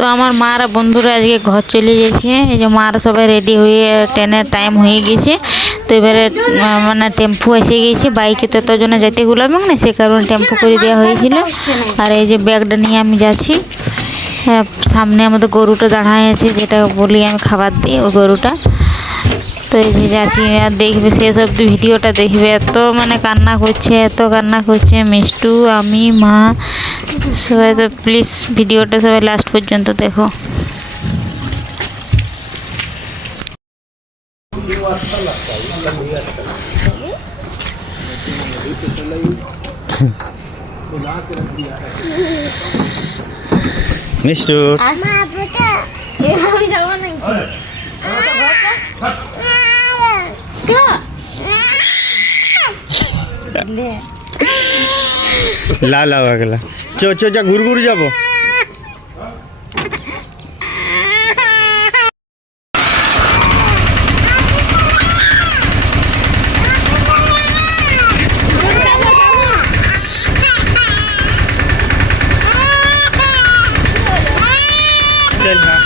তো আমার মারা বন্ধুরা আজকে ঘর চলে গেছে, এই যে মারা সবাই রেডি হয়ে ট্রেনের টাইম হয়ে গেছে। তো এবারে মানে টেম্পু এসে গেছে, বাইকে তো জন্য যেতে গুলাবে না, সে কারণে টেম্পু করে দেওয়া হয়েছিল। আর এই যে ব্যাগটা নিয়ে আমি যাচ্ছি। সামনে আমাদের গরুটা দাঁড়ায় আছে, যেটা বলি আমি খাবার দিই ওই গরুটা। তো এই যে যাচ্ছি, আর দেখবে সেসব ভিডিওটা দেখবে। এত মানে কান্না করছে, এত কান্না করছে মিষ্টু, আমি, মা সবাই। তো প্লিজ ভিডিওটা সবাই লাস্ট পর্যন্ত দেখো। মিষ্টু লা লা গেলা চো চো যা ঘুর ঘুর যাবো। चल हाँ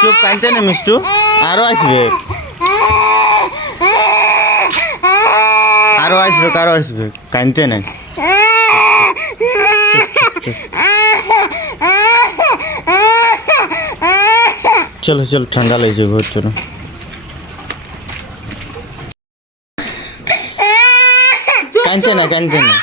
চুপ কাঁদতে না মিষ্টু, আরো আসবে আরো আসবে কারো আসবে, কাঁদতে নাই। চলো চলো ঠান্ডা লেগে যাবে, চলো কাঁদতে না কাঁদতে না।